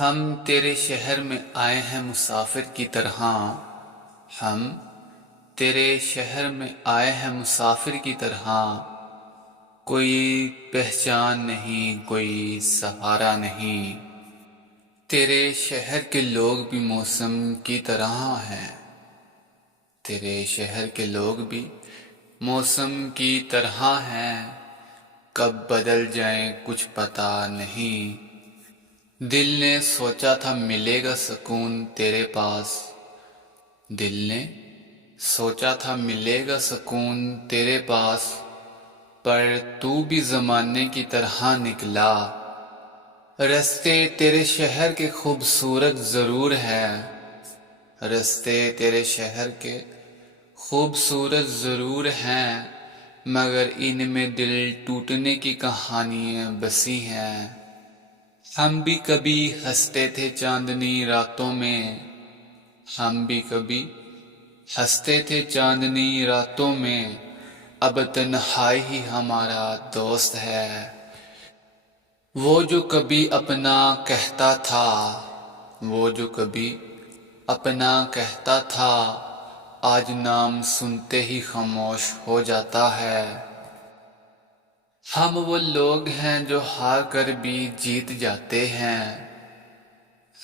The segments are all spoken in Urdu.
ہم تیرے شہر میں آئے ہیں مسافر کی طرح، ہم تیرے شہر میں آئے ہیں مسافر کی طرح، کوئی پہچان نہیں، کوئی سہارا نہیں۔ تیرے شہر کے لوگ بھی موسم کی طرح ہیں، تیرے شہر کے لوگ بھی موسم کی طرح ہیں، کب بدل جائیں کچھ پتہ نہیں۔ دل نے سوچا تھا ملے گا سکون تیرے پاس، دل نے سوچا تھا ملے گا سکون تیرے پاس، پر تو بھی زمانے کی طرح نکلا۔ رستے تیرے شہر کے خوبصورت ضرور ہیں، رستے تیرے شہر کے خوبصورت ضرور ہیں، مگر ان میں دل ٹوٹنے کی کہانیاں بسی ہیں۔ ہم بھی کبھی ہنستے تھے چاندنی راتوں میں، ہم بھی کبھی ہنستے تھے چاندنی راتوں میں، اب تنہائی ہی ہمارا دوست ہے۔ وہ جو کبھی اپنا کہتا تھا، وہ جو کبھی اپنا کہتا تھا، آج نام سنتے ہی خاموش ہو جاتا ہے۔ ہم وہ لوگ ہیں جو ہار کر بھی جیت جاتے ہیں،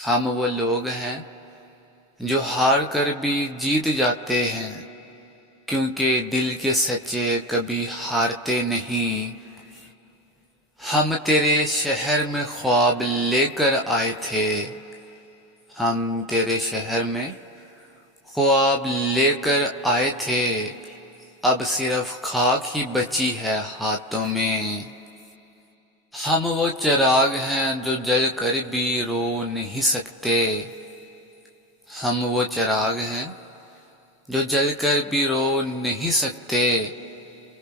ہم وہ لوگ ہیں جو ہار کر بھی جیت جاتے ہیں، کیونکہ دل کے سچے کبھی ہارتے نہیں۔ ہم تیرے شہر میں خواب لے کر آئے تھے، ہم تیرے شہر میں خواب لے کر آئے تھے، اب صرف خاک ہی بچی ہے ہاتھوں میں۔ ہم وہ چراغ ہیں جو جل کر بھی رو نہیں سکتے، ہم وہ چراغ ہیں جو جل کر بھی رو نہیں سکتے،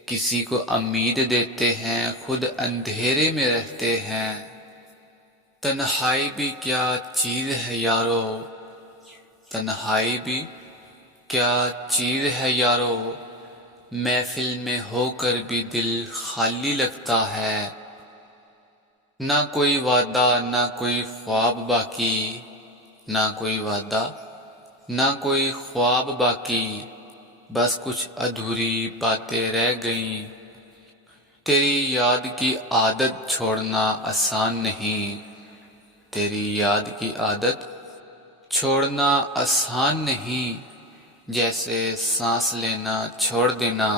کسی کو امید دیتے ہیں خود اندھیرے میں رہتے ہیں۔ تنہائی بھی کیا چیز ہے یارو، تنہائی بھی کیا چیز ہے یارو، محفل میں ہو کر بھی دل خالی لگتا ہے۔ نہ کوئی وعدہ نہ کوئی خواب باقی، نہ کوئی وعدہ نہ کوئی خواب باقی، بس کچھ ادھوری باتیں رہ گئیں۔ تیری یاد کی عادت چھوڑنا آسان نہیں، تیری یاد کی عادت چھوڑنا آسان نہیں، جیسے سانس لینا چھوڑ دینا